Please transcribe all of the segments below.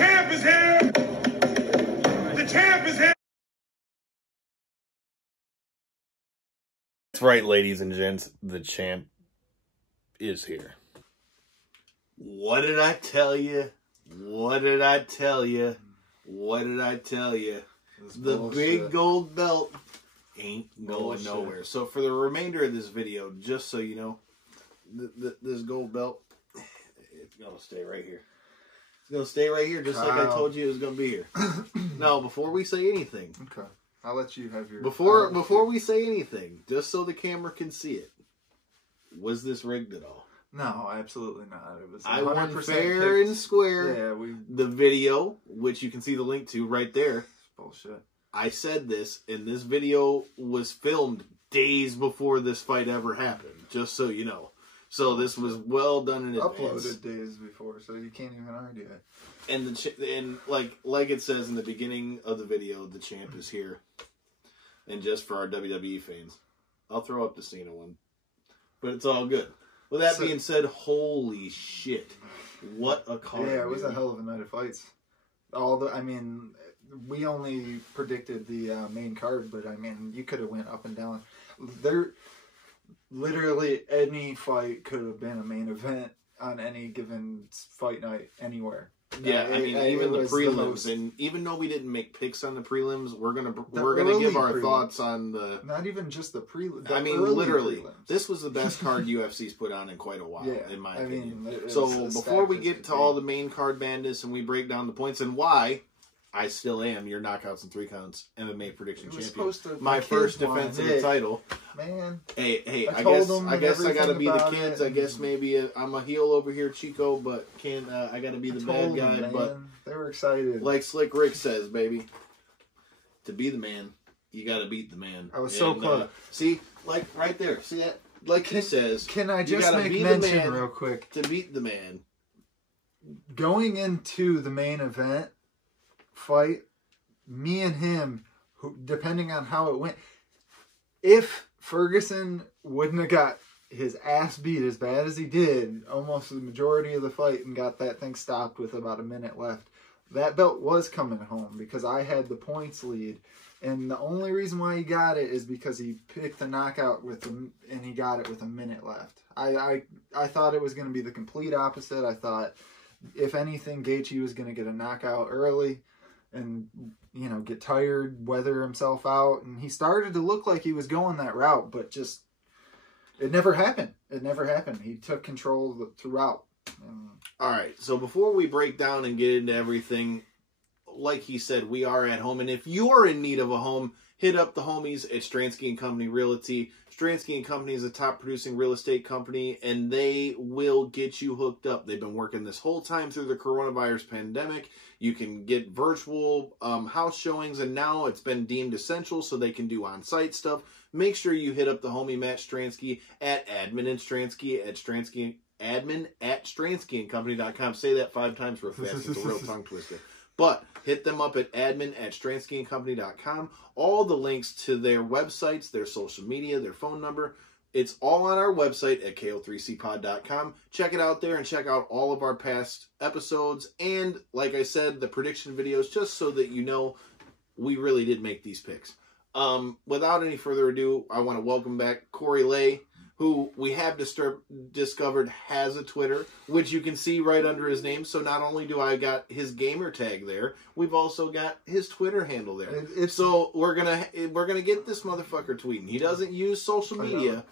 champ is here! The champ is here! That's right, ladies and gents. The champ is here. What did I tell you? What did I tell you? What did I tell you? The big gold belt ain't going nowhere. So for the remainder of this video, just so you know, this gold belt, it's going to stay right here. It's going to stay right here, just like I told you it was going to be here. Now, before we say anything. Okay. I'll let you have your... Before we say anything, just so the camera can see it, was this rigged at all? No, absolutely not. It was 100% I won fair and square. Yeah, the video, which you can see the link to right there. Bullshit. I said this, and this video was filmed days before this fight ever happened, just so you know. So this was well done in advance. Uploaded days before, so you can't even argue it. And like it says in the beginning of the video, the champ is here. And just for our WWE fans, I'll throw up the Cena one, but it's all good. With that being said, holy shit, what a card! Yeah, it was a hell of a night of fights. I mean, we only predicted the main card, but I mean, you could have went up and down. Literally any fight could have been a main event on any given fight night anywhere. Yeah, I mean, even the prelims, and even though we didn't make picks on the prelims, we're gonna give our thoughts on the. Not even just the prelims. I mean, literally, this was the best card UFC's put on in quite a while, in my opinion. So before we get to all the main card madness and we break down the points and why, I still am your Knockouts and 3 Counts MMA prediction champion. My first defense of the title. Man. Hey, I guess I gotta be the kids. I guess maybe I'm a heel over here, Chico, but I gotta be the bad guy. But they were excited. Like Slick Rick says, baby, to be the man, you gotta beat the man. I was so close. See, like right there. See that? Like he says. Can I just make mention real quick? To beat the man. Going into the main event fight, me and him, depending on how it went, if Ferguson wouldn't have got his ass beat as bad as he did almost the majority of the fight and got that thing stopped with about a minute left, that belt was coming home because I had the points lead, and the only reason why he got it is because he picked the knockout and he got it with a minute left. I thought it was going to be the complete opposite. I thought, if anything, Gaethje was going to get a knockout early and, you know, get tired, weather himself out. And he started to look like he was going that route, but just, it never happened. It never happened. He took control throughout. All right, so before we break down and get into everything, like he said, we are at home. And if you're in need of a home, hit up the homies at Stransky & Company Realty. Stransky & Company is a top producing real estate company, and they will get you hooked up. They've been working this whole time through the coronavirus pandemic. You can get virtual house showings, and now it's been deemed essential, so they can do on-site stuff. Make sure you hit up the homie Matt Stransky at admin at StranskyandCompany.com. Say that 5 times real fast. It's a real tongue twister. But hit them up at admin at StranskyandCompany.com. All the links to their websites, their social media, their phone number, it's all on our website at ko3cpod.com. Check it out there and check out all of our past episodes. And like I said, the prediction videos, just so that you know we really did make these picks. Without any further ado, I want to welcome back Corey Lay, who we have discovered has a Twitter, which you can see right under his name. So not only do I got his gamer tag there, we've also got his Twitter handle there. So we're gonna get this motherfucker tweeting. He doesn't use social media,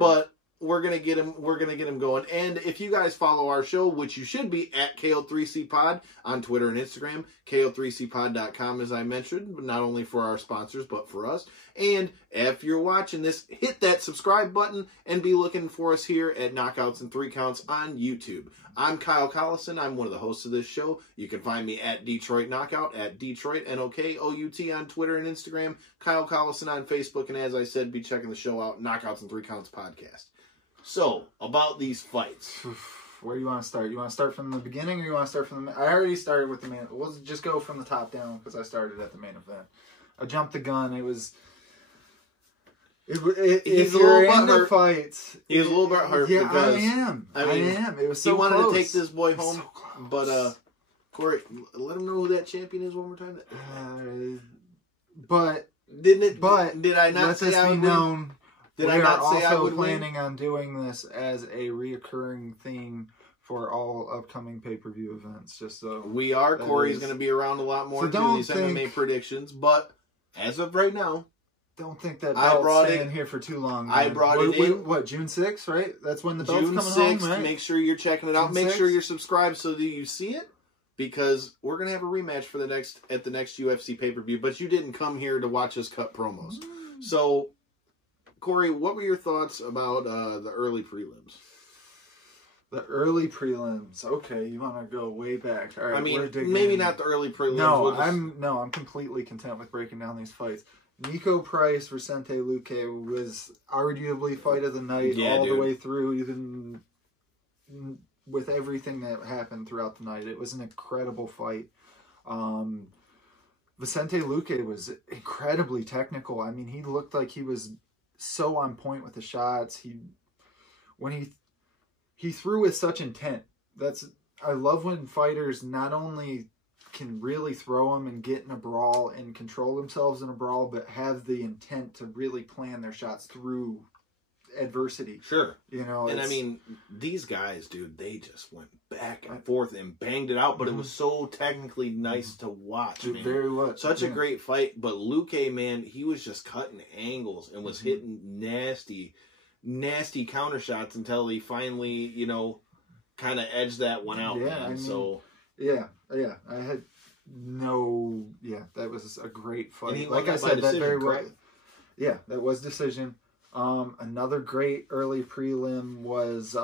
but we're gonna get him going. And if you guys follow our show, which you should be, at KO3CPod on Twitter and Instagram, KO3CPod.com, as I mentioned, not only for our sponsors, but for us. And if you're watching this, hit that subscribe button and be looking for us here at Knockouts and 3 Counts on YouTube. I'm Kyle Collison. I'm one of the hosts of this show. You can find me at Detroit Knockout, at Detroit NOKOUT on Twitter and Instagram, Kyle Collison on Facebook, and as I said, be checking the show out, Knockouts and 3 Counts podcast. So, about these fights. Where do you want to start? You want to start from the beginning, or you want to start from the... I already started with the main... We'll just go from the top down, because I started at the main event. I jumped the gun. It was... If you're into fights... He's a little bit hurt. Yeah, because, I am. It was so close. He wanted to take this boy home, so but Corey, let them know who that champion is one more time. But did I not let say this I be would known? Did we I not are say I also would planning on doing this as a reoccurring theme for all upcoming pay-per-view events. Just so we are. Corey's going to be around a lot more so to do these MMA predictions, but as of right now, don't think that belt's staying here for too long. Man. I brought it in. What, June 6th, right? That's when the belt's June coming 6th, home, right? Make sure you're checking it out. June Make 6th? sure you're subscribed so that you see it, because we're going to have a rematch for the next UFC pay-per-view, but you didn't come here to watch us cut promos. So, Corey, what were your thoughts about the early prelims? The early prelims. Okay, you want to go way back. All right, I mean, maybe not the early prelims. No, I'm completely content with breaking down these fights. Nico Price, Vicente Luque was arguably fight of the night the way through, even with everything that happened throughout the night. It was an incredible fight. Vicente Luque was incredibly technical. I mean, he looked like he was so on point with the shots. When he threw with such intent. I love when fighters not only can really throw them and get in a brawl and control themselves in a brawl, but have the intent to really plan their shots through adversity. Sure. You know, and I mean, these guys, dude, they just went back and forth and banged it out, but it was so technically nice to watch, man. Very much. Such a great fight, but Luque, man, he was just cutting angles and was hitting nasty counter shots until he finally, you know, kind of edged that one out, man. I mean, I had that was a great fight. Like I said, that very well. Yeah, that was decision. Another great early prelim was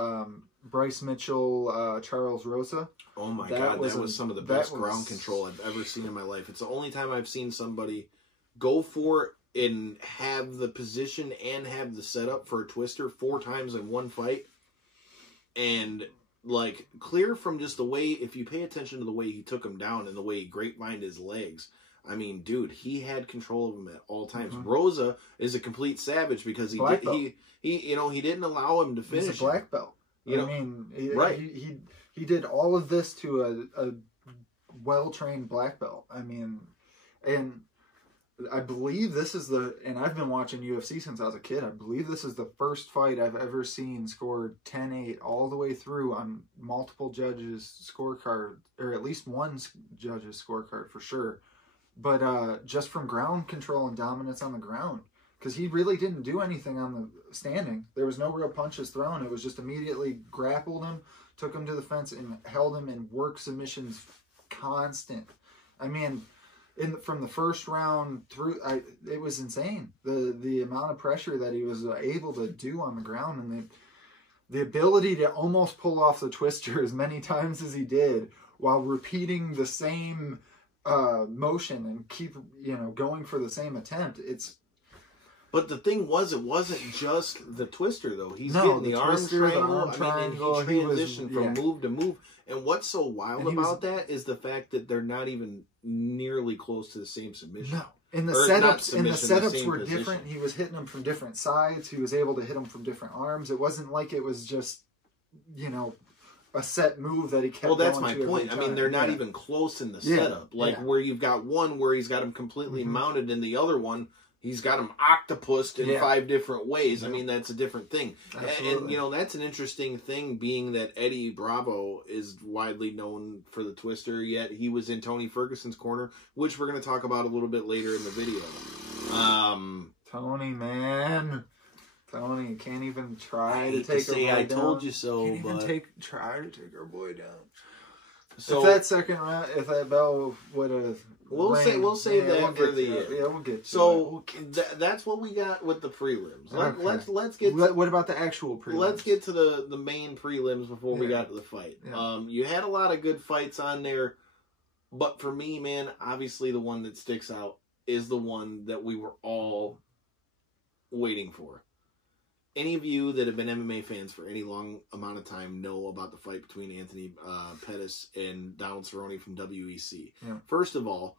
Bryce Mitchell, Charles Rosa. Oh my God, that was some of the best ground control I've ever seen in my life. It's the only time I've seen somebody go for it and have the position and have the setup for a twister 4 times in one fight. And, like, clear from just the way, if you pay attention to the way he took him down and the way he grapevined his legs, I mean, dude, he had control of him at all times. Rosa is a complete savage because he didn't allow him to finish. He's a black belt. He did all of this to a well-trained black belt. I mean, and I believe this is and I've been watching UFC since I was a kid. I believe this is the first fight I've ever seen scored 10-8 all the way through on multiple judges' scorecard, or at least one judge's scorecard for sure. But just from ground control and dominance on the ground, because he really didn't do anything on the standing. There was no real punches thrown. It was just immediately grappled him, took him to the fence, and held him in work submissions constant. I mean, from the first round through, it was insane. The amount of pressure that he was able to do on the ground, and the ability to almost pull off the twister as many times as he did while repeating the same motion and keep going for the same attempt. But the thing was, it wasn't just the twister though. He's getting the arm triangle. And he transitioned from move to move. And what's so wild about that is the fact that they're not even nearly close to the same submission. No. And the setups were different. He was hitting them from different sides. He was able to hit them from different arms. It wasn't like it was just, a set move that he kept. Well, that's my point. I mean, they're not even close in the setup. Where you've got one where he's got him completely mounted, and the other one he's got him octopused in 5 different ways. I mean, that's a different thing. And that's an interesting thing, being that Eddie Bravo is widely known for the twister, yet he was in Tony Ferguson's corner, which we're going to talk about a little bit later in the video. Tony, man. Tony can't even try to take our boy down. I told you so. Can't even try to take our boy down. So if that second round, if that bell would have, we'll save that for the end. Yeah, we'll get. So that's what we got with the prelims. Let's get. What about the actual prelims? Let's get to the main prelims before we got to the fight. Yeah. You had a lot of good fights on there, but for me, man, obviously the one that sticks out is the one that we were all waiting for. Any of you that have been MMA fans for any long amount of time know about the fight between Anthony Pettis and Donald Cerrone from WEC. Yeah. First of all,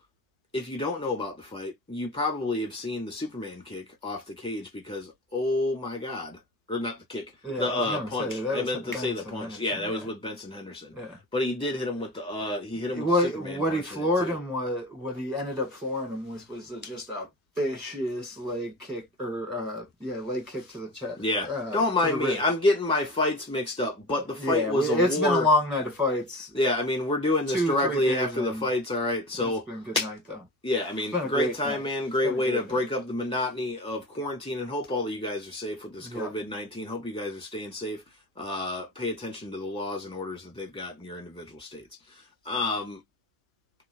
if you don't know about the fight, you probably have seen the Superman kick off the cage, because, oh my God, or not the kick, Yeah, the punch. I meant to say the Benson punch. Henderson, Yeah, that was with Benson Henderson. Yeah. But he did hit him with the he hit him with What the Superman what he punch in it, floored too. him was what he ended up flooring him was just a vicious leg kick leg kick to the chest. Yeah, don't mind me. ribs. I'm getting my fights mixed up, but the fight was a It's war. been a long night of fights. Yeah, I mean, we're doing this 2-3 directly days after the in. fights. All right, so It's been a good night though. yeah, I mean, It's been a great great time, night. man. It's Great been a way great to break up the monotony of quarantine, and hope all of you guys are safe with this Yeah. COVID-19. Hope you guys are staying safe. Pay attention to the laws and orders that they've got in your individual states.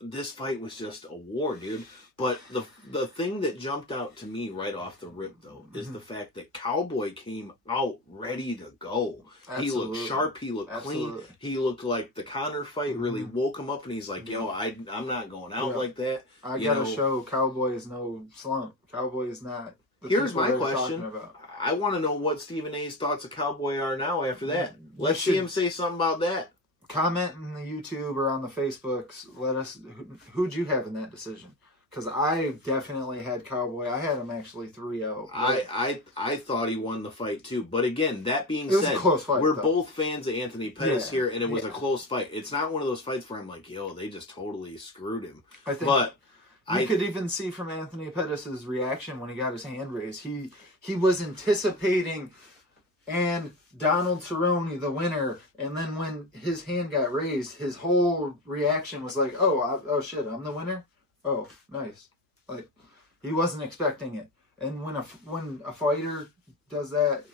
This fight was just a war, dude. But the thing that jumped out to me right off the rip, though, is the fact that Cowboy came out ready to go. Absolutely. He looked sharp. He looked clean. He looked like the counter fight really woke him up, and he's like, yo, I'm not going out like that. I gotta show Cowboy is no slump. Cowboy is not. Here's my they're question. talking about. I want to know what Stephen A's thoughts of Cowboy are now after that. Let's should- see him say something about that. Comment in the YouTube or on the Facebooks. Let us. Who'd you have in that decision? Because I definitely had Cowboy. I had him actually 3-0. I thought he won the fight too. But again, that being It was said, a close fight, we're though. both fans of Anthony Pettis here, and it was a Yeah. close fight. It's not one of those fights where I'm like, yo, they just totally screwed him. I think, But you could even see from Anthony Pettis' reaction when he got his hand raised. He was anticipating and Donald Cerrone, the winner, and then when his hand got raised, his whole reaction was like, oh shit, I'm the winner? Oh, nice. Like, he wasn't expecting it. And when a fighter does that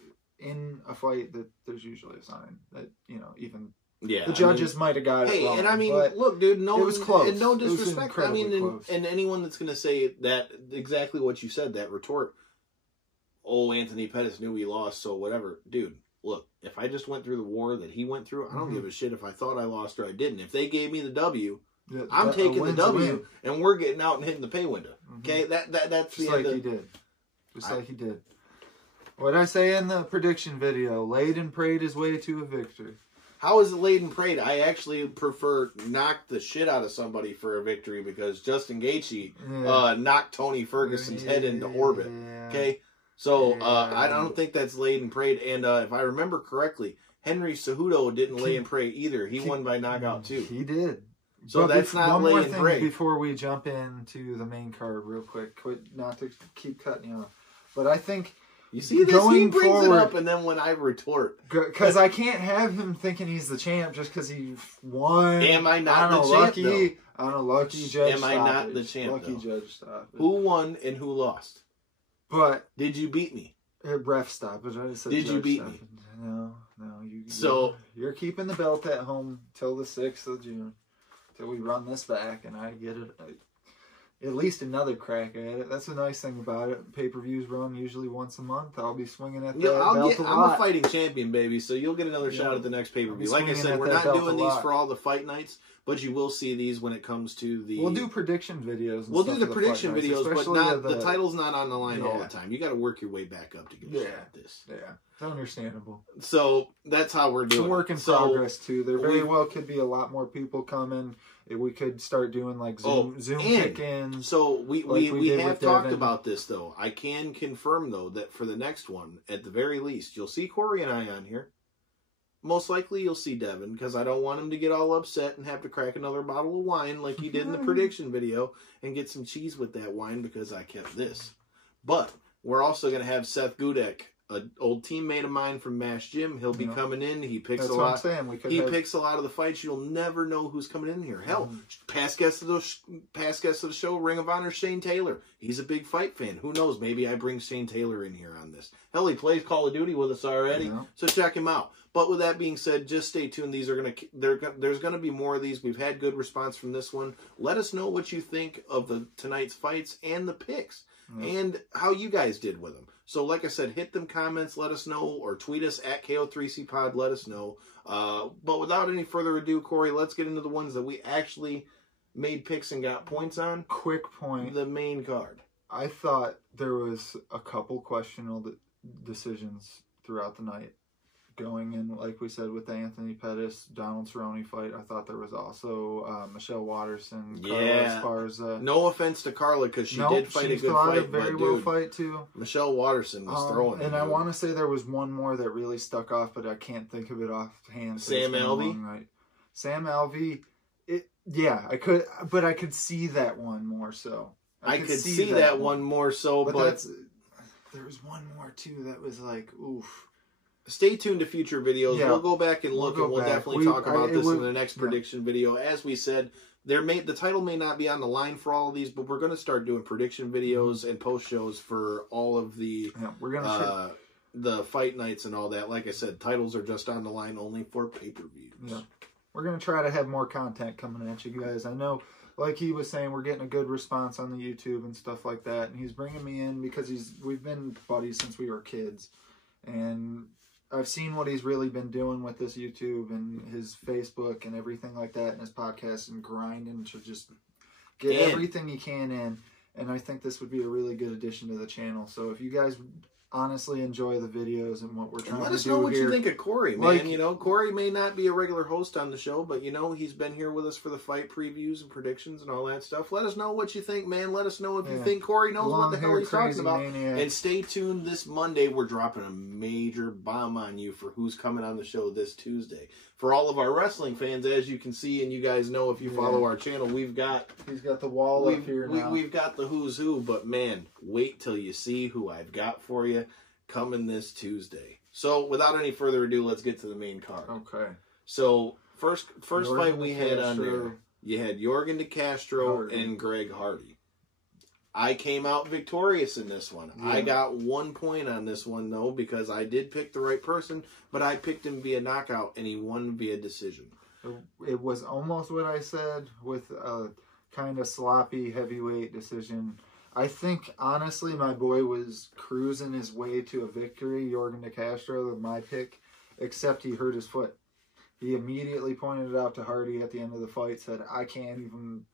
in a fight, that there's usually a sign that, even the judges might have got it wrong. And I mean, but look, dude, it was close. And no It was disrespect. I mean, incredibly close. and anyone that's going to say that, exactly what you said, that retort, oh, Anthony Pettis knew he lost, so whatever. Dude, look, if I just went through the war that he went through, I don't give a shit if I thought I lost or I didn't. If they gave me the W, I'm taking the W, and we're getting out and hitting the pay window. Okay, that's just like he did. Just like he did. What I say in the prediction video, laid and prayed his way to a victory. How is it laid and prayed? I actually prefer knock the shit out of somebody for a victory because Justin Gaethje knocked Tony Ferguson's head into orbit. Okay, so I don't think that's laid and prayed. And if I remember correctly, Henry Cejudo didn't lay and pray either. He won by knockout too. He did. So but that's not lay and pray. Before we jump into the main card, real quick, not to keep cutting you off, but I think. You see this? He brings it up, and then when I retort, because I can't have him thinking he's the champ just because he won. Am I not the champ? Though? On a lucky judge. Am I not the champ? Lucky judge stoppage. Who won and who lost? But did you beat me? Ref stoppage. I just said did you beat stoppage. me? No. You're keeping the belt at home till the 6th of June, till we run this back, and I get it. At least another crack at it. That's the nice thing about it. Pay-per-views run usually once a month. I'll be swinging at that belt a lot. I'm a fighting champion, baby, so you'll get another shot at the next pay-per-view. Like I said, we're not doing these for all the fight nights, but you will see these when it comes to the... We'll do prediction videos. We'll do the prediction videos, but not the title's not on the line all the time. You got to work your way back up to get a shot at this. Yeah, it's understandable. So that's how we're doing. It's a work in progress, too. There very well could be a lot more people coming. We could start doing like Zoom pick-ins. So we have talked about this, though. I can confirm, though, that for the next one, at the very least, you'll see Corey and I on here. Most likely you'll see Devin, because I don't want him to get all upset and have to crack another bottle of wine like he did in the prediction video and get some cheese with that wine because I kept this. But we're also going to have Seth Gudek, an old teammate of mine from Mash Gym. He'll be coming in. He picks a lot. Picks a lot of the fights. You'll never know who's coming in here. Hell, past guest of the show, Ring of Honor, Shane Taylor. He's a big fight fan. Who knows? Maybe I bring Shane Taylor in here on this. Hell, he plays Call of Duty with us already, so check him out. But with that being said, just stay tuned. There's gonna be more of these. We've had good response from this one. Let us know what you think of tonight's fights and the picks and how you guys did with them. So, like I said, hit them comments, let us know, or tweet us at KO3CPod, let us know. But without any further ado, Corey, let's get into the ones that we actually made picks and got points on. Quick point. The main card. I thought there was a couple questionable decisions throughout the night. going in, like we said, with the Anthony Pettis, Donald Cerrone fight. I thought there was also Michelle Watterson, Carla Esparza. No offense to Carla, because she did fight a good fight. Very well fight, too. Michelle Watterson was throwing it. And I want to say there was one more that really stuck off, but I can't think of it offhand. Sam Alvey? Right. Sam Alvey, yeah, I could see that one more so. I could see that one more so, but there was one more too that was like, oof. Stay tuned to future videos. Yeah. We'll go back and look, and we'll definitely talk about this in the next prediction video. As we said, the title may not be on the line for all of these, but we're going to start doing prediction videos and post shows for all of the the fight nights and all that. Like I said, titles are just on the line only for pay-per-views. Yeah. We're going to try to have more content coming at you guys. I know, like he was saying, we're getting a good response on the YouTube and stuff like that. And he's bringing me in because we've been buddies since we were kids. And I've seen what he's really been doing with this YouTube and his Facebook and everything like that, and his podcast, and grinding to just get everything he can in. And I think this would be a really good addition to the channel. So if you guys honestly enjoy the videos and what we're trying to do here. Let us know what you think of Corey, man. Like, you know, Corey may not be a regular host on the show, but, you know, he's been here with us for the fight previews and predictions and all that stuff. Let us know what you think, man. Let us know if you think Corey knows what the hell he's talking about. Maniac. And stay tuned this Monday. We're dropping a major bomb on you for who's coming on the show this Tuesday. For all of our wrestling fans, as you can see, and you guys know if you follow our channel, he's got the wall up here now. We've got the who's who, but man, wait till you see who I've got for you coming this Tuesday. So, without any further ado, let's get to the main card. Okay. So, first fight we had on there, you had Yorgan De Castro and Greg Hardy. I came out victorious in this one. Yeah. I got 1 point on this one, though, because I did pick the right person, but I picked him via knockout, and he won via decision. It was almost what I said, with a kind of sloppy heavyweight decision. I think, honestly, my boy was cruising his way to a victory, Yorgan De Castro, my pick, except he hurt his foot. He immediately pointed it out to Hardy at the end of the fight, said, I can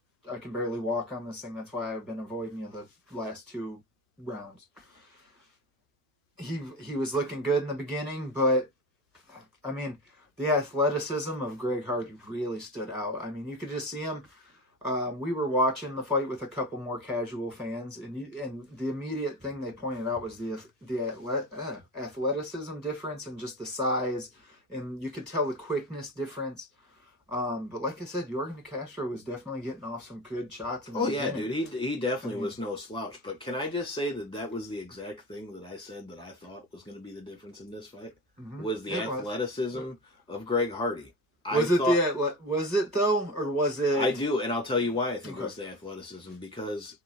barely walk on this thing. That's why I've been avoiding you the last 2 rounds. He was looking good in the beginning, but, I mean, the athleticism of Greg Hardy really stood out. I mean, you could just see him. We were watching the fight with a couple more casual fans, and the immediate thing they pointed out was the athleticism difference and just the size, and you could tell the quickness difference. But like I said, Yorgan De Castro was definitely getting off some good shots. In the beginning. Dude, he definitely was no slouch. But can I just say that was the exact thing that I said that I thought was going to be the difference in this fight? Was the athleticism of Greg Hardy. Was it though, or was it? I do, and I'll tell you why I think it was the athleticism, because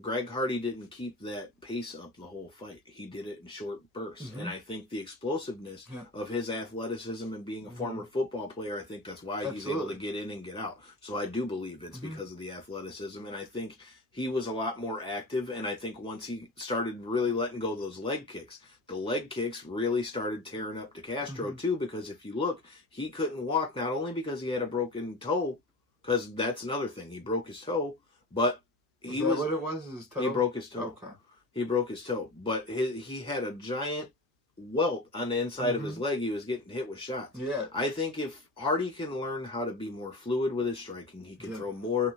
Greg Hardy didn't keep that pace up the whole fight. He did it in short bursts. And I think the explosiveness of his athleticism and being a former football player, I think that's why he's able to get in and get out. So I do believe it's because of the athleticism. And I think he was a lot more active. And I think once he started really letting go of those leg kicks, the leg kicks really started tearing up De Castro too, because if you look, he couldn't walk, not only because he had a broken toe, because that's another thing. He broke his toe, but what it was? His toe? He broke his toe. Okay. He broke his toe. But he had a giant welt on the inside of his leg. He was getting hit with shots. Yeah. I think if Hardy can learn how to be more fluid with his striking, he can throw more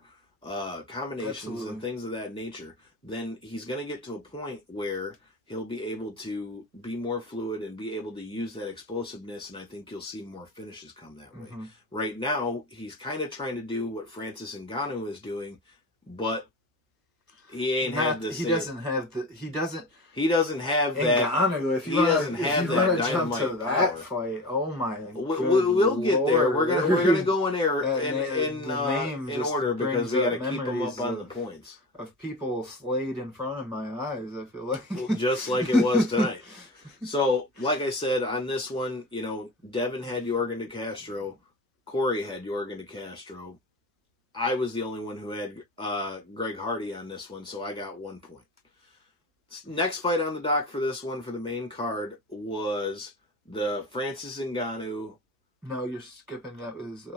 combinations and things of that nature, then he's going to get to a point where he'll be able to be more fluid and be able to use that explosiveness, and I think you'll see more finishes come that way. Right now, he's kind of trying to do what Francis Ngannou is doing, but he ain't had the same. He doesn't have that. Ngannou, if you want to jump to that fight, oh my! We'll get there. We're gonna go in there in order, because we got to keep them up on the points of people slayed in front of my eyes. I feel like just like it was tonight. So, like I said, on this one, you know, Devin had Yorgan De Castro, Corey had Yorgan De Castro. I was the only one who had Greg Hardy on this one, so I got 1 point. Next fight on the dock for this one, for the main card, was the Francis Ngannou. No, you're skipping. That was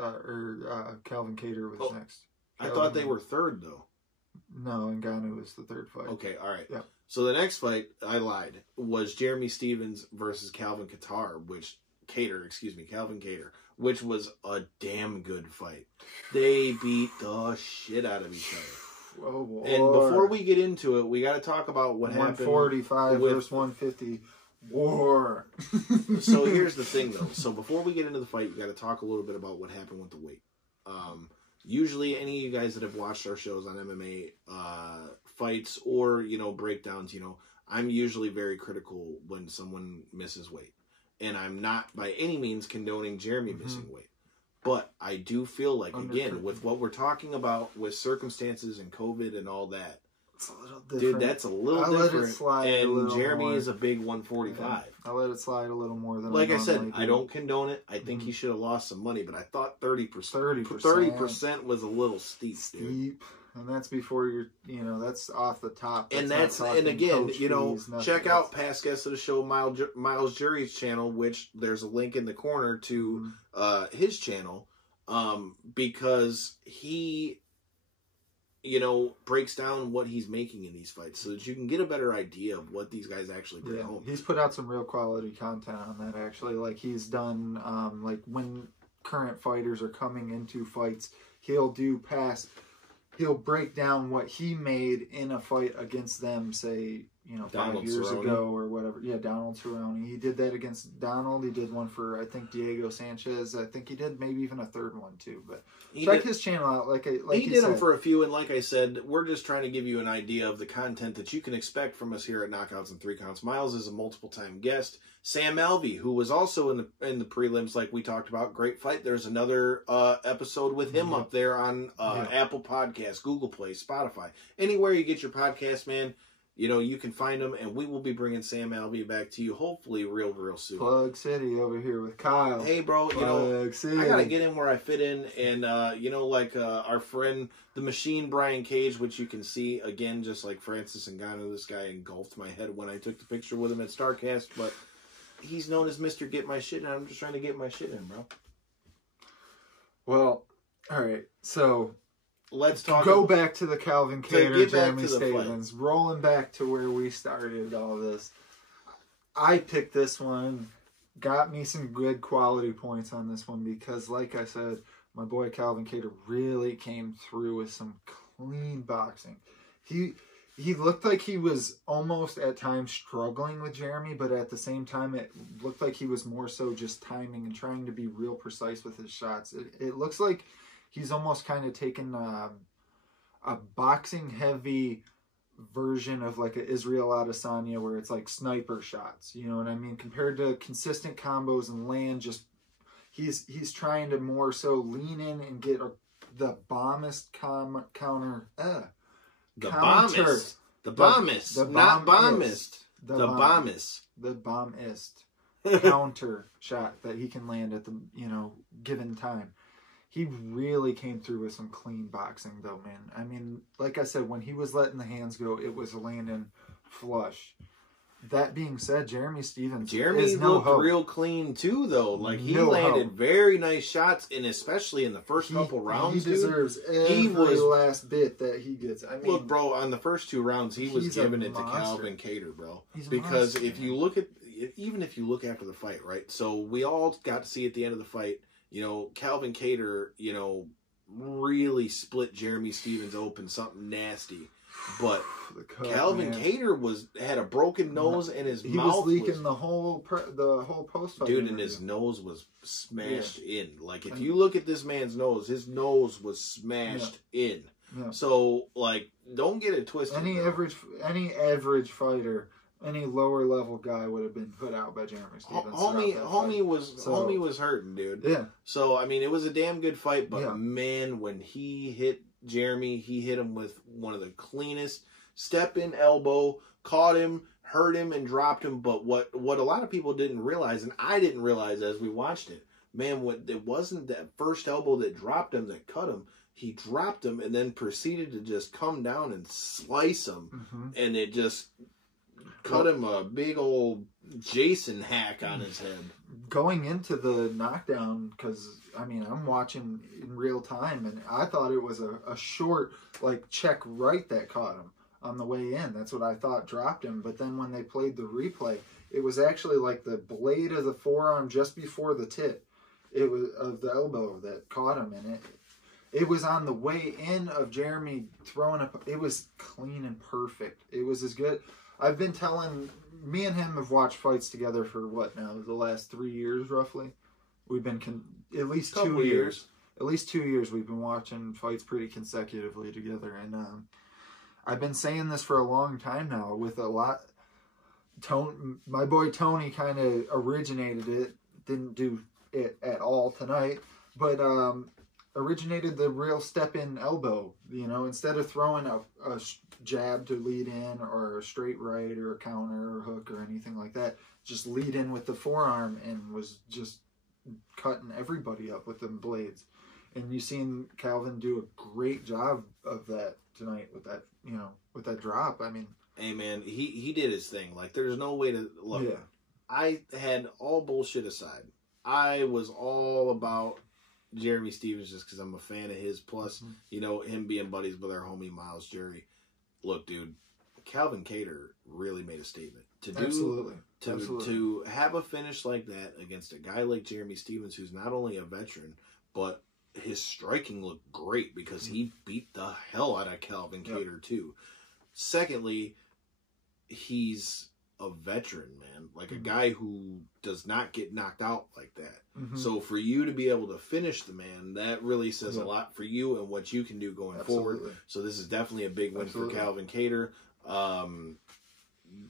Calvin Kattar was next. I thought they were third, though. No, Ngannou was the third fight. Okay, all right. Yeah. So the next fight, I lied, was Jeremy Stephens versus Calvin Kattar, which Calvin Kattar, which was a damn good fight. They beat the shit out of each other. Oh, boy. And before we get into it, we got to talk about what happened. 145 versus 150. War. So here's the thing, though. So before we get into the fight, we got to talk a little bit about what happened with the weight. Usually, any of you guys that have watched our shows on MMA fights or, breakdowns, I'm usually very critical when someone misses weight. And I'm not by any means condoning Jeremy missing weight. But I do feel like, again, with what we're talking about with circumstances and COVID and all that, it's a little different. dude, that's a little different. Let it slide and Jeremy more. Is a big 145. Yeah. I let it slide a little more than like I said, I don't condone it. I think he should have lost some money, but I thought 30% was a little steep, dude. And that's before you're, that's off the top. That's and again, check out past guests of the show, Miles Jury's channel, which there's a link in the corner to his channel, because he, breaks down what he's making in these fights so that you can get a better idea of what these guys actually bring home. He's put out some real quality content on that, actually. Like, he's done, like, when current fighters are coming into fights, he'll break down what he made in a fight against them, say, 5 years ago or whatever. Yeah, Donald Cerrone. He did that against Donald. He did one for, I think, Diego Sanchez. I think he did maybe even a third one, too. But check his channel out. He did them for a few, and like I said, we're just trying to give you an idea of the content that you can expect from us here at Knockouts and 3 Counts. Miles is a multiple-time guest. Sam Alvey, who was also in the prelims like we talked about. Great fight. There's another episode with him up there on Apple Podcasts, Google Play, Spotify. Anywhere you get your podcast, man, you can find them, and we will be bringing Sam Alvey back to you, hopefully real soon. Plug City over here with Kyle. Hey, bro, Plug City. I got to get in where I fit in, and, our friend, the Machine Brian Cage, which you can see, again, just like Francis Ngannou, this guy engulfed my head when I took the picture with him at StarCast, but he's known as Mr. Get My Shit, and I'm just trying to get my shit in, bro. Well, all right, so let's talk. Go back to the Calvin Kattar, Jeremy Stephens, rolling back to where we started all this. I picked this one, got me some good quality points on this one because, like I said, my boy Calvin Kattar really came through with some clean boxing. He looked like he was almost at times struggling with Jeremy, but at the same time, it looked like he was more so just timing and trying to be real precise with his shots. It looks like he's almost kind of taken a boxing-heavy version of like an Israel Adesanya where it's like sniper shots. You know what I mean? Compared to consistent combos and land, just he's trying to more so lean in and get the bombist counter. The bombist. The bombist. Not bombist. The bombist. The bombist counter shot that he can land at the, given time. He really came through with some clean boxing, though, man. I mean, like I said, when he was letting the hands go, it was landing flush. That being said, Jeremy Stephens is no looked hope. Real clean, too, though. Like, he landed very nice shots, and especially in the first couple rounds, he deserves every last bit that he gets. I mean, look, bro, on the first 2 rounds, he was giving it to Calvin Kattar, bro. Because if you look at, even if you look after the fight, right? So we all got to see at the end of the fight, Calvin Kattar, really split Jeremy Stephens open, something nasty. But Calvin Kattar had a broken nose and his mouth was leaking the whole post fight. Dude, and his nose was smashed in. Like, if you look at this man's nose, his nose was smashed in. Yeah. So, like, don't get it twisted. Any average fighter, any lower level guy would have been put out by Jeremy Stephens. Homie was hurting, dude. Yeah. So I mean, it was a damn good fight, but man, when he hit Jeremy, he hit him with one of the cleanest step in elbow, caught him, hurt him, and dropped him. But what a lot of people didn't realize, and I didn't realize as we watched it, man, it wasn't that first elbow that dropped him that cut him. He dropped him and then proceeded to just come down and slice him, and it just cut him a big old Jason hack on his head. Going into the knockdown, because, I mean, I'm watching in real time, and I thought it was a short, like, check right that caught him on the way in. That's what I thought dropped him. But then when they played the replay, It was actually like the blade of the forearm just before the tip. It was of the elbow that caught him in it. It was on the way in of Jeremy throwing up. It was clean and perfect. It was as good. I've been telling, me and him have watched fights together for what now? The last 3 years, roughly. We've been at least 2 years. At least 2 years we've been watching fights pretty consecutively together. And I've been saying this for a long time now with a lot. My boy Tony kind of originated it. Didn't do it at all tonight. But originated the real step-in elbow. You know, instead of throwing a jab to lead in or a straight right or a counter or hook or anything like that, just lead in with the forearm and was just cutting everybody up with them blades. And you've seen Calvin do a great job of that tonight with that, you know, with that drop. I mean, hey man, he did his thing. Like, there's no way to look. Yeah. I had all bullshit aside. I was all about Jeremy Stephens just because I'm a fan of his. Plus, you know, him being buddies with our homie Miles Jerry. Look, dude, Calvin Kattar really made a statement. Absolutely. To have a finish like that against a guy like Jeremy Stephens, who's not only a veteran, but his striking looked great because he beat the hell out of Calvin Kattar too. Secondly, he's a veteran, man. Like a guy who does not get knocked out like that. So for you to be able to finish the man, that really says a lot for you and what you can do going forward. So this is definitely a big win for Calvin Kattar.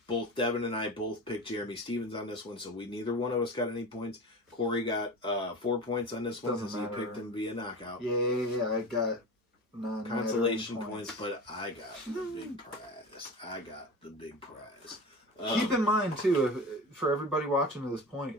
Both Devin and I both picked Jeremy Stephens on this one, so neither one of us got any points. Corey got 4 points on this one because he picked him via knockout. Yeah, I got consolation points, but I got the big prize. I got the big prize. Keep in mind too, for everybody watching to this point,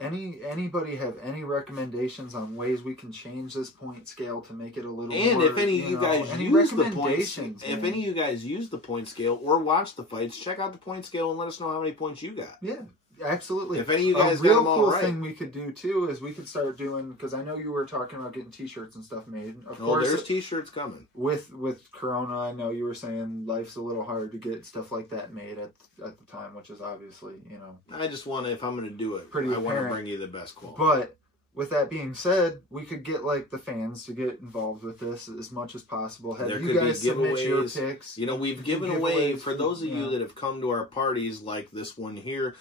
anybody have any recommendations on ways we can change this point scale to make it a little and more, if any of you guys use the points, if any of you guys use the point scale or watch the fights, check out the point scale and let us know how many points you got. Yeah, absolutely. If any of you guys a real got them all cool right. thing we could do too is we could start doing, because I know you were talking about getting t-shirts and stuff made. Of course, there's t-shirts coming. With Corona, I know you were saying life's a little hard to get stuff like that made at the time, which is obviously, you know. I just want to, if I'm going to do it, pretty I want to apparent. bring you the best quality. But with that being said, we could get like the fans to get involved with this as much as possible. Have There you could guys be submit your giveaways. picks? You know, we've given away, for those of you that have come to our parties like this one here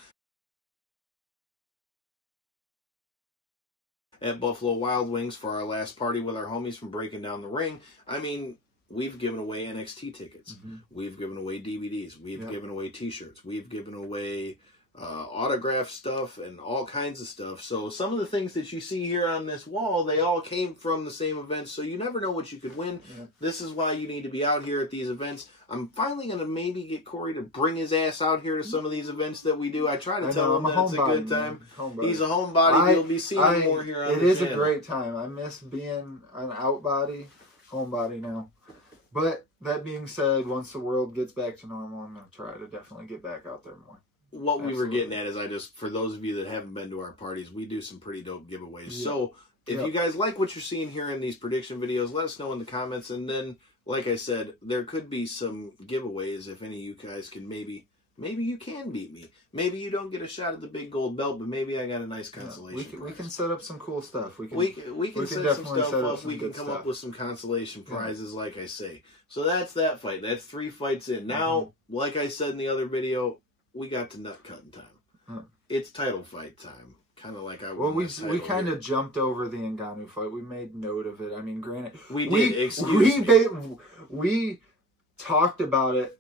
at Buffalo Wild Wings for our last party with our homies from Breaking Down the Ring. I mean, we've given away NXT tickets. We've given away DVDs. We've given away t-shirts. We've given away autograph stuff and all kinds of stuff. So some of the things that you see here on this wall, they all came from the same events. So you never know what you could win. This is why you need to be out here at these events. I'm finally going to maybe get Corey to bring his ass out here to some of these events that we do. I try to tell him that it's a good time. He's a homebody. You'll be seeing him more here on the channel. It is a great time. I miss being an outbody, homebody now. But that being said, once the world gets back to normal, I'm going to try to definitely get back out there more. What we were getting at is for those of you that haven't been to our parties, we do some pretty dope giveaways. So if you guys like what you're seeing here in these prediction videos, let us know in the comments. And then, like I said, there could be some giveaways if any of you guys can maybe you can beat me. Maybe you don't get a shot at the big gold belt, but maybe I got a nice consolation. We can set up some cool stuff. We can set some stuff up. We can come up with some consolation prizes, like I say. So that's that fight. That's 3 fights in. Now, like I said in the other video, we got to nut cutting time. It's title fight time. Kind of like we kind of jumped over the Ngannou fight. We made note of it. I mean, granted, we talked about it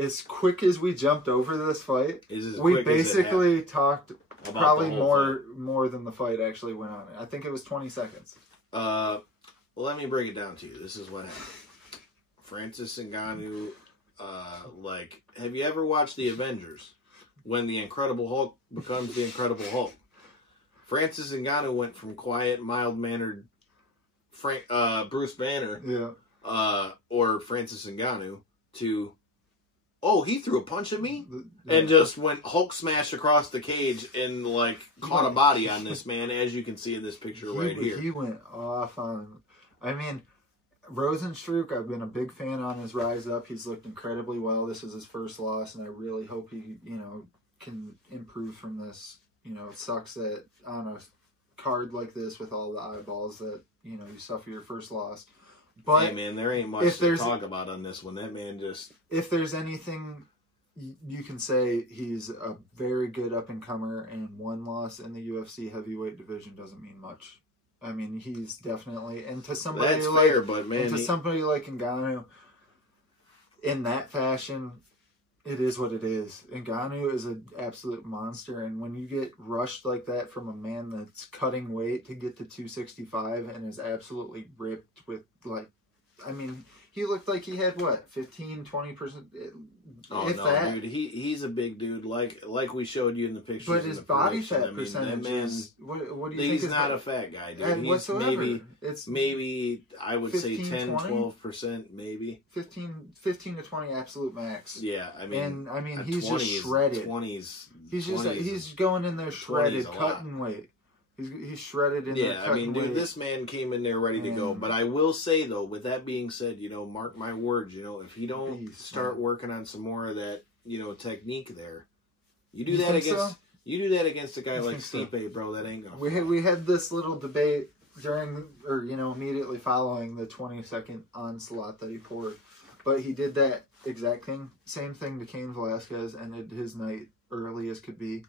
as quick as we jumped over this fight. We basically talked probably more than the fight actually went on. I think it was 20 seconds. Well, let me break it down to you. This is what happened. Francis Ngannou, have you ever watched The Avengers? When the Incredible Hulk becomes the Incredible Hulk. Francis Ngannou went from quiet, mild-mannered Bruce Banner, or Francis Ngannou, to, he threw a punch at me? And just went Hulk smash across the cage and, caught a body on this man, as you can see in this picture right here. He went off on... I mean, Rosenstruck, I've been a big fan on his rise up. He's looked incredibly well. This was his first loss, and I really hope he, can improve from this. You know, it sucks that on a card like this with all the eyeballs that, you know, you suffer your first loss. But hey, man, there ain't much to talk about on this one. That man just... If there's anything you can say, he's a very good up-and-comer, and one loss in the UFC heavyweight division doesn't mean much. I mean, he's definitely... And to somebody That's like... fair, but man... And to somebody like Ngannou, in that fashion... It is what it is. Ngannou is an absolute monster, and when you get rushed like that from a man that's cutting weight to get to 265 and is absolutely ripped with, like, I mean, he looked like he had, what, 15, 20%? Oh, no, that. Dude, he's a big dude, like we showed you in the pictures. But his body fat percentage is, what do you think? He's not a fat guy, dude. He's whatsoever. Maybe, I would 15, say 10, 12%, maybe. 15 to 20 absolute max. Yeah, I mean. And, I mean, he's just shredded. 20s. He's going in there shredded, cutting weight. He's shredded in there. Yeah, I mean, dude, this man came in there ready to go. But I will say, though, with that being said, you know, mark my words, you know, if he don't start working on some more of that, you know, technique there, you do that against a guy like Stipe, bro, that ain't gonna. We had this little debate during, or you know, immediately following the 20-second onslaught that he poured, but he did that exact same thing to Cain Velasquez, ended his night early as could be.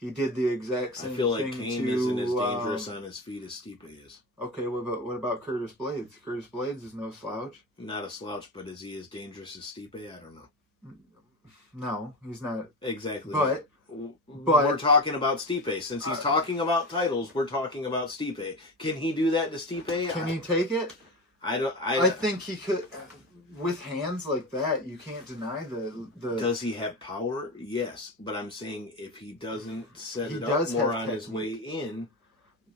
He did the exact same thing. I feel like Cain isn't as dangerous on his feet as Stipe is. Okay, what about Curtis Blades? Curtis Blades is no slouch. Not a slouch, but is he as dangerous as Stipe? I don't know. No, he's not. Exactly. But we're talking about Stipe. Since he's talking about titles, we're talking about Stipe. Can he do that to Stipe? Can he take it? I think he could. With hands like that, you can't deny the... Does he have power? Yes. But I'm saying if he doesn't set it up more on his way in,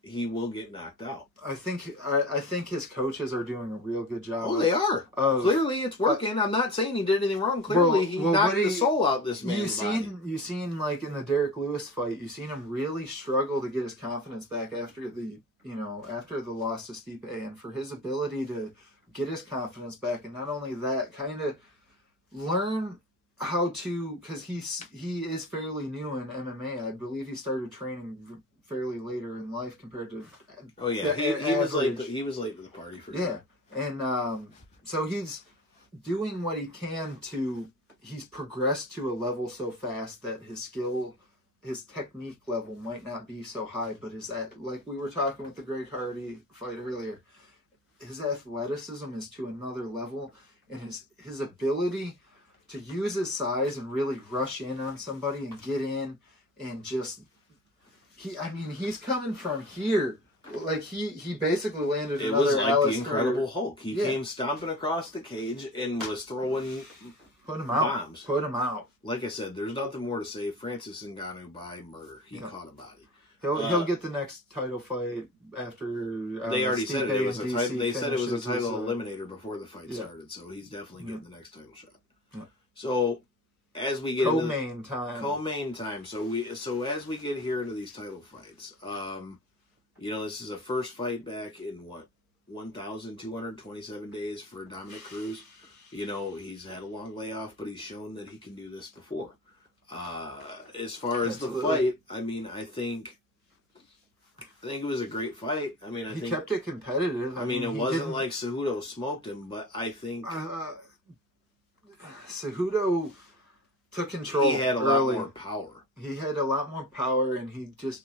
he will get knocked out. I think his coaches are doing a real good job. Oh, they are. Clearly, it's working. I'm not saying he did anything wrong. Clearly, he knocked the soul out this man's body. You seen like in the Derek Lewis fight, you seen him really struggle to get his confidence back after the loss to Stipe, and for his ability to get his confidence back, and not only that, kind of learn how to, because he is fairly new in MMA. I believe he started training fairly later in life compared to. Oh yeah, he was late. He was late to the party for sure. Yeah, and so he's doing what he can to. He's progressed to a level so fast that his technique level might not be so high, but is that, like we were talking with the Greg Hardy fight earlier, his athleticism is to another level, and his ability to use his size and really rush in on somebody and get in and just he's coming from here. Like he basically landed it another was like Alice the Incredible Hulk. He came stomping across the cage and was throwing bombs. Put him out. Like I said, there's nothing more to say. Francis Ngannou by murder. He caught a body. He'll get the next title fight after. They already said it was a title. They said it was a his, title eliminator before the fight started, so he's definitely getting the next title shot. Yeah. So as we get co-main time. So as we get here into these title fights, you know, this is a first fight back in 1,227 days for Dominic Cruz. You know, he's had a long layoff, but he's shown that he can do this before. As far as the fight, I mean, I think it was a great fight. I mean, I think kept it competitive. I mean, it wasn't like Cejudo smoked him, but I think Cejudo took control. He had a lot more power. He had a lot more power, and he just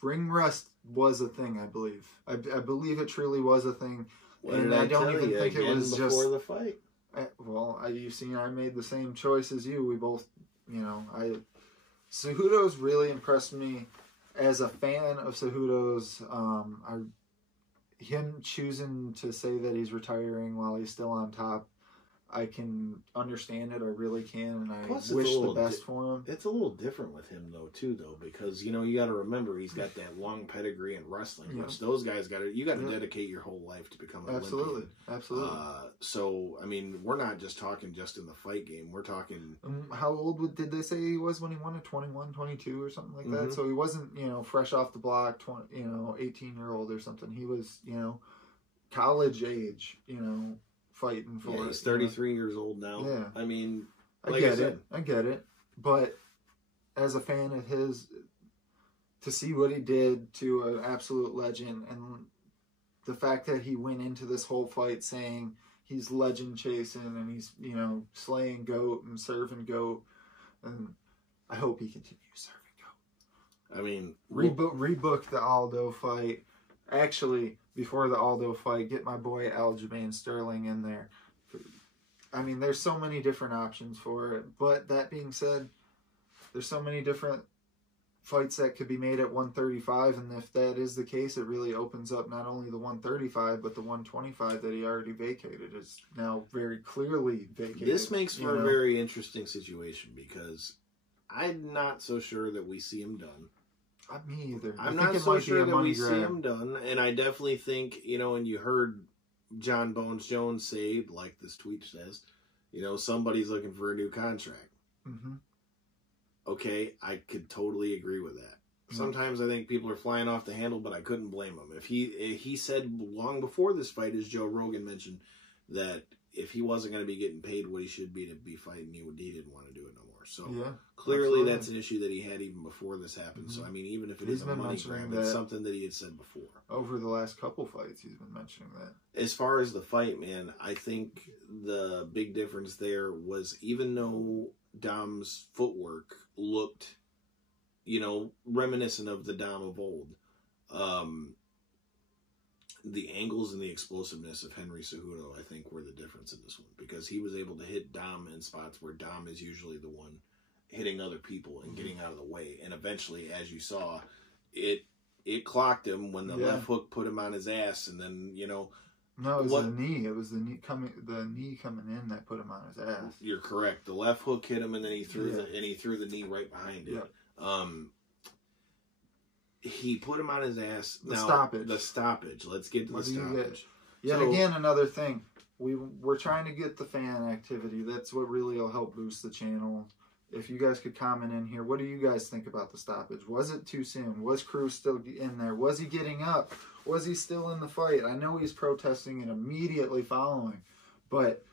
ring rust was a thing. I believe. I believe it truly was a thing, and I don't even think it was just before the fight. You've seen I made the same choice as you. We both, you know, Cejudo's really impressed me as a fan of Cejudo's. Him choosing to say that he's retiring while he's still on top, I can understand it. I really can, and I wish the best for him. It's a little different with him though, because you know you got to remember he's got that long pedigree in wrestling, which those guys got to. You got to dedicate your whole life to become an Olympian. Absolutely. So I mean, we're not just talking just in the fight game. We're talking. How old did they say he was when he won it? 21, 22 or something like that. So he wasn't, you know, fresh off the block, 18-year-old or something. He was, you know, college age, you know. Fighting for he's 33 years old now. Yeah. I mean, I get it. But as a fan of his, to see what he did to an absolute legend, and the fact that he went into this whole fight saying he's legend chasing and he's, you know, slaying GOAT and serving GOAT, and I hope he continues serving GOAT. I mean, rebook the Aldo fight. Actually, before the Aldo fight, get my boy Aljamain Sterling in there. I mean, there's so many different options for it. But that being said, there's so many different fights that could be made at 135. And if that is the case, it really opens up not only the 135, but the 125 that he already vacated is now very clearly vacated. This makes for a very interesting situation because I'm not so sure that we see him done. Me either. I'm not so sure that we see him done, and I definitely think, you know, and you heard John Bones Jones say, like this tweet says, you know, somebody's looking for a new contract. Mm-hmm. Okay, I could totally agree with that. Sometimes I think people are flying off the handle, but I couldn't blame him. If he said long before this fight, as Joe Rogan mentioned, that if he wasn't going to be getting paid what he should be to be fighting, he didn't want to do it no more. So clearly absolutely. That's an issue that he had even before this happened. Mm-hmm. So, I mean, even if it is a money grab, it's something that he had said before. Over the last couple fights, he's been mentioning that. As far as the fight, man, I think the big difference there was even though Dom's footwork looked, you know, reminiscent of the Dom of old, the angles and the explosiveness of Henry Cejudo, I think, were the difference in this one. Because he was able to hit Dom in spots where Dom is usually the one hitting other people and getting out of the way. And eventually, as you saw, it clocked him when the left hook put him on his ass. And then, you know... No, it was the knee. It was the knee coming in that put him on his ass. You're correct. The left hook hit him, and then he threw the knee right behind it. Yeah. He put him on his ass. The stoppage. Let's get to the stoppage. Yet again, another thing. We're trying to get the fan activity. That's what really will help boost the channel. If you guys could comment in here, what do you guys think about the stoppage? Was it too soon? Was Cruz still in there? Was he getting up? Was he still in the fight? I know he's protesting and immediately following. But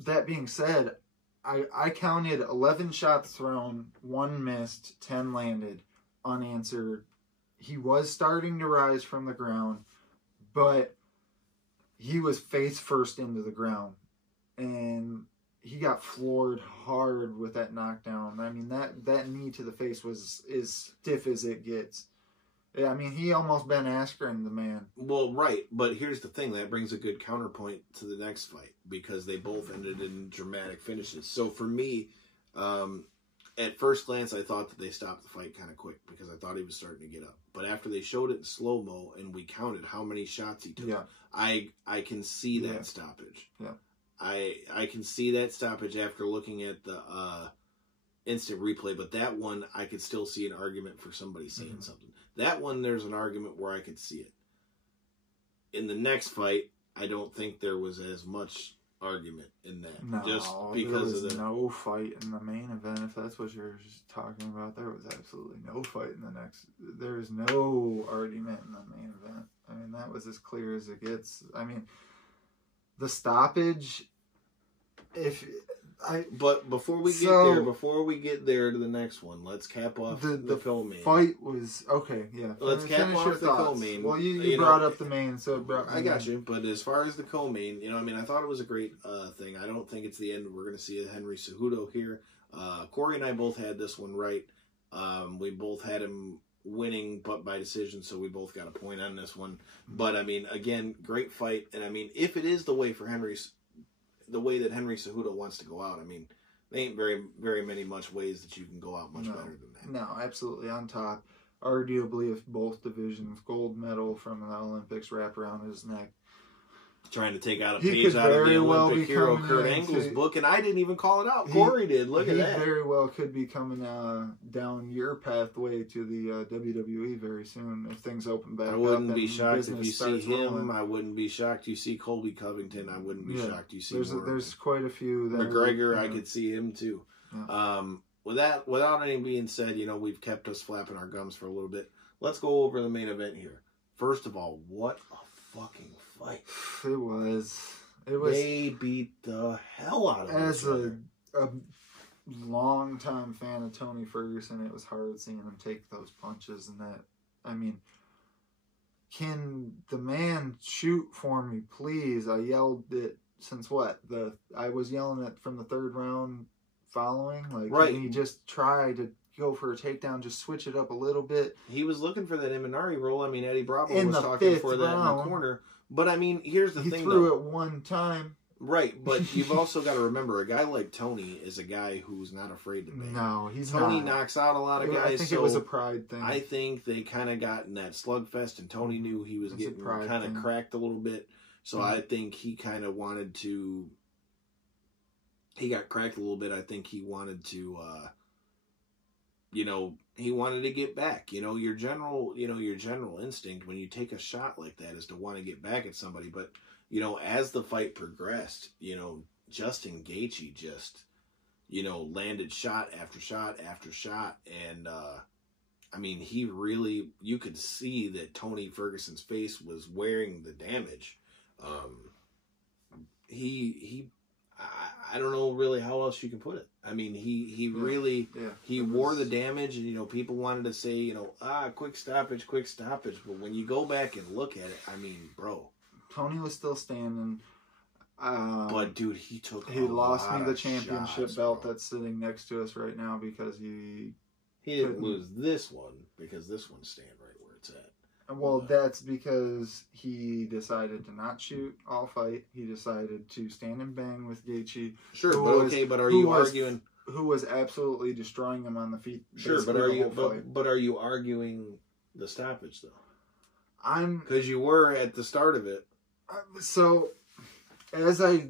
that being said, I counted 11 shots thrown, 1 missed, 10 landed, unanswered. He was starting to rise from the ground, but he was face first into the ground. And he got floored hard with that knockdown. I mean, that knee to the face was as stiff as it gets. Yeah, I mean, he almost Ben Askren the man. Well, right, but here's the thing. That brings a good counterpoint to the next fight because they both ended in dramatic finishes. So for me, at first glance, I thought that they stopped the fight kind of quick because I thought he was starting to get up. But after they showed it in slow-mo and we counted how many shots he took, I can see that stoppage. Yeah. I can see that stoppage after looking at the instant replay, but that one, I could still see an argument for somebody saying something. That one, there's an argument where I could see it. In the next fight, I don't think there was as much argument in that. No, just because there was no fight in the main event. If that's what you're talking about, there was absolutely no fight in the next. There is no argument in the main event. I mean, that was as clear as it gets. I mean, the stoppage. But before we get there to the next one, let's cap off the co-main. Fight was okay. Yeah, let's cap off the co-main. Well, you brought up the main, so it brought. I got you. But as far as the co-main, you know, I mean, I thought it was a great thing. I don't think it's the end. We're going to see a Henry Cejudo here. Corey and I both had this one right. We both had him winning, but by decision, so we both got a point on this one. But I mean, again, great fight, and I mean, if it is the way that Henry Cejudo wants to go out, I mean, there ain't very many ways that you can go out much better than that. No, absolutely on top. Arguably, if both divisions, gold medal from the Olympics wrap around his neck. Trying to take out a page out of the Olympic hero Kurt Angle's book, and I didn't even call it out. Corey did. Look at that. He very well could be coming down your pathway to the WWE very soon if things open back up. I wouldn't be shocked if you see him. Rolling. I wouldn't be shocked you see Colby Covington. I wouldn't be shocked you see there's quite a few. McGregor, I could see him too. Yeah. Without any being said, you know, we've kept us flapping our gums for a little bit. Let's go over the main event here. First of all, what a fucking fight. It was. They beat the hell out of as a long-time fan of Tony Ferguson. It was hard seeing him take those punches and that. I mean, can the man shoot for me, please? I yelled it since what? I was yelling it from the third round following. Like, right. Can he just try to go for a takedown, just switch it up a little bit? He was looking for that Imanari roll. I mean, Eddie Bravo was talking for that in the corner. But, I mean, here's the thing, He threw it one time. Right, but you've also got to remember, a guy like Tony is a guy who's not afraid to bang. No, he's Tony not. knocks out a lot of guys. I think it was a pride thing. I think they kind of got in that slugfest, and Tony knew he was getting kind of cracked a little bit. So I think he kind of wanted to... He got cracked a little bit. I think he wanted to... he wanted to get back. Your general instinct when you take a shot like that is to want to get back at somebody. But, as the fight progressed, Justin Gaethje just, landed shot after shot after shot. And, I mean, he really, you could see that Tony Ferguson's face was wearing the damage. I don't know really how else you can put it. I mean, he really wore the damage, and people wanted to say, quick stoppage. But when you go back and look at it, I mean, bro, Tony was still standing. But dude, he lost me the championship belt that's sitting next to us right now because he didn't lose this one because this one's staying right where it's at. Well, that's because he decided to not shoot all fight. He decided to stand and bang with Gaethje. Sure, but are you arguing who was absolutely destroying him on the feet? Sure, but are you arguing the stoppage though? Because you were at the start of it. So, as I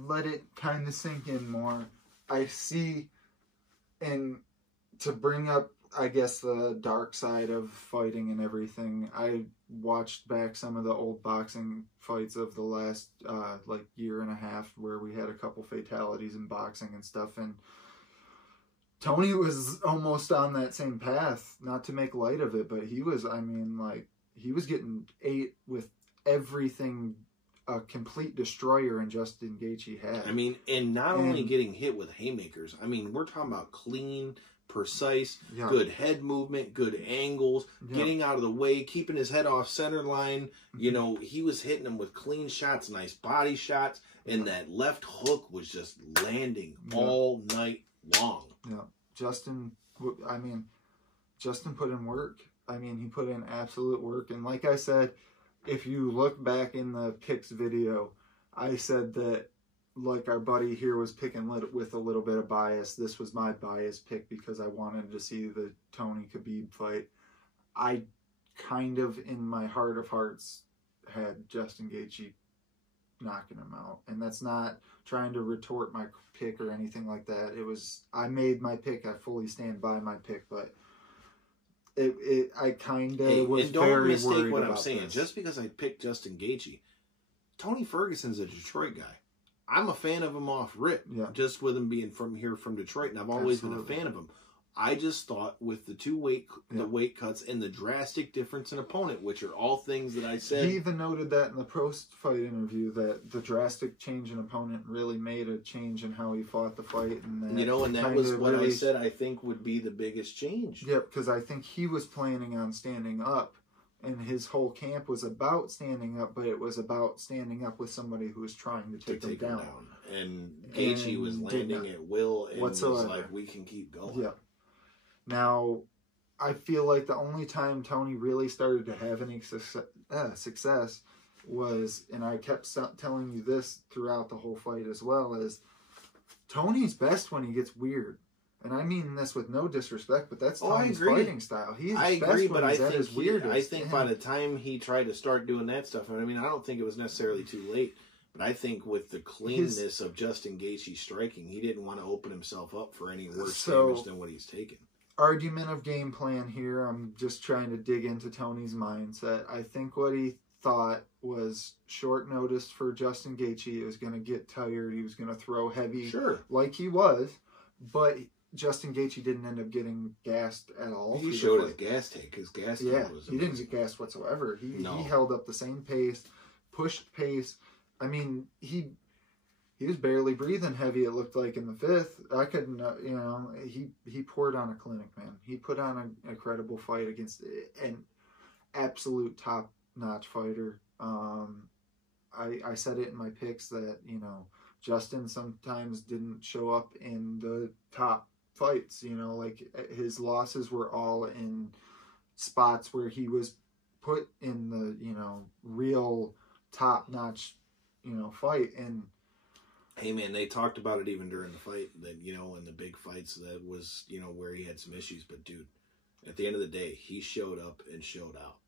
let it kind of sink in more, I see, and to bring up, I guess, the dark side of fighting and everything, I watched back some of the old boxing fights of the last, year and a half where we had a couple fatalities in boxing and stuff, and Tony was almost on that same path, not to make light of it, but he was getting ate with everything a complete destroyer in Justin Gaethje had. I mean, and not only getting hit with haymakers, I mean, we're talking about clean, precise, good head movement, good angles, getting out of the way, keeping his head off center line. He was hitting them with clean shots, nice body shots, and that left hook was just landing all night long. Yeah. Justin put in work. I mean, he put in absolute work. And like I said, if you look back in the picks video, I said that, like our buddy here was picking with a little bit of bias. This was my bias pick because I wanted to see the Tony Khabib fight. I kind of, in my heart of hearts, had Justin Gaethje knocking him out. And that's not trying to retort my pick or anything like that. I made my pick. I fully stand by my pick, but I kind of was very worried about this. And don't mistake what I'm saying. Just because I picked Justin Gaethje, Tony Ferguson's a Detroit guy. I'm a fan of him off rip, just with him being from Detroit, and I've always been a fan of him. I just thought with the weight cuts and the drastic difference in opponent, which are all things that I said. He even noted that in the post-fight interview that the drastic change in opponent really made a change in how he fought the fight. And that was what I said I think would be the biggest change. Yeah, because I think he was planning on standing up, and his whole camp was about standing up, but it was about standing up with somebody who was trying to take him down. And Gaethje was landing at will and was like, we can keep going. Yeah. Now, I feel like the only time Tony really started to have any success was, and I kept telling you this throughout the whole fight as well, is Tony's best when he gets weird. And I mean this with no disrespect, but that's Tony's fighting style. He's best when he's at his weirdest. I think by the time he tried to start doing that stuff, I mean, I don't think it was necessarily too late, but I think with the cleanness of Justin Gaethje striking, he didn't want to open himself up for any worse damage than what he's taken. Argument of game plan here. I'm just trying to dig into Tony's mindset. I think what he thought was short notice for Justin Gaethje. He was going to get tired. He was going to throw heavy, like he was. But Justin Gaethje didn't end up getting gassed at all. He showed his gas tank. His gas tank was amazing. He didn't get gassed whatsoever. He held up the same pace, pushed pace. I mean, he was barely breathing heavy, it looked like, in the 5th. I couldn't, he poured on a clinic, man. He put on a credible fight against an absolute top-notch fighter. I said it in my picks that, Justin sometimes didn't show up in the top fights, like his losses were all in spots where he was put in the, real top-notch, fight. And hey man, they talked about it even during the fight that, in the big fights that was, where he had some issues. But dude, at the end of the day, he showed up and showed out.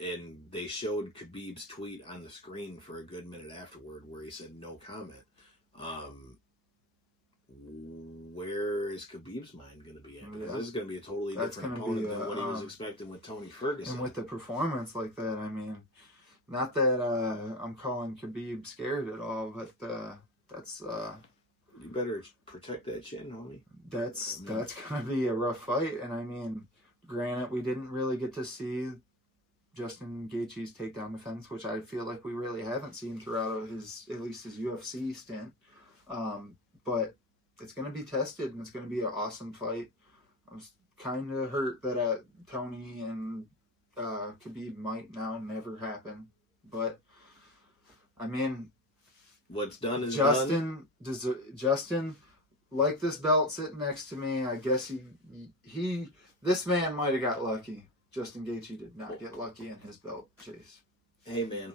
And they showed Khabib's tweet on the screen for a good minute afterward where he said no comment. Where is Khabib's mind going to be at? Because this is going to be a totally different opponent than what he was expecting with Tony Ferguson. And with the performance like that, I mean, not that I'm calling Khabib scared at all, but that's... you better protect that chin, homie. That's going to be a rough fight. And I mean, granted, we didn't really get to see Justin Gaethje's takedown defense, which I feel like we really haven't seen throughout at least his UFC stint. But it's going to be tested, and it's going to be an awesome fight. I was kind of hurt that Tony and Khabib might now never happen. But, I mean, what's done is done. Justin, like this belt sitting next to me, I guess this man might have got lucky. Justin Gaethje did not get lucky in his belt chase. Hey, man.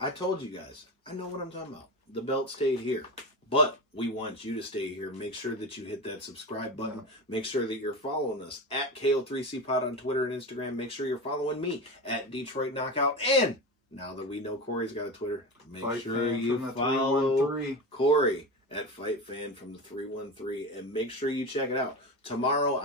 I told you guys. I know what I'm talking about. The belt stayed here. But we want you to stay here. Make sure that you hit that subscribe button. Yeah. Make sure that you're following us at KO3CPod on Twitter and Instagram. Make sure you're following me at Detroit Knockout. And now that we know Corey's got a Twitter, make sure you follow Corey at Fight Fan from the 313. And make sure you check it out. Tomorrow,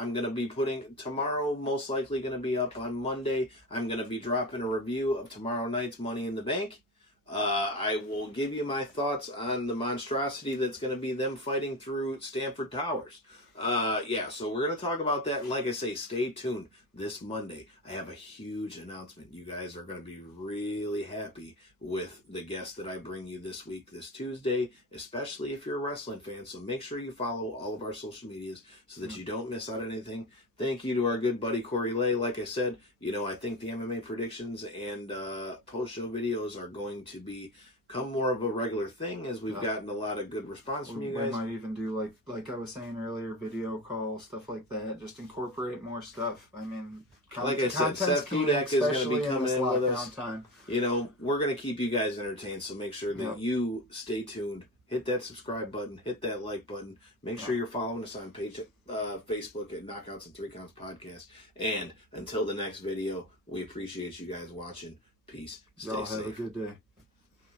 tomorrow most likely going to be up on Monday. I'm going to be dropping a review of tomorrow night's Money in the Bank. I will give you my thoughts on the monstrosity that's going to be them fighting through Stamford Towers. So we're going to talk about that. And like I say, stay tuned. This Monday, I have a huge announcement. You guys are going to be really happy with the guest that I bring you this week, this Tuesday, especially if you're a wrestling fan. So make sure you follow all of our social medias so that you don't miss out on anything. Thank you to our good buddy Corey Lay. Like I said, I think the MMA predictions and post-show videos are going to become more of a regular thing as we've gotten a lot of good response from you guys. We might even do, like I was saying earlier, video calls, stuff like that. Just incorporate more stuff. I mean, like I said, Seth Kudak is going to be coming in with us. Time. We're going to keep you guys entertained, so make sure that you stay tuned. Hit that subscribe button. Hit that like button. Make sure you're following us on Facebook at Knockouts and 3 Counts Podcast. And until the next video, we appreciate you guys watching. Peace. Stay safe. Have a good day.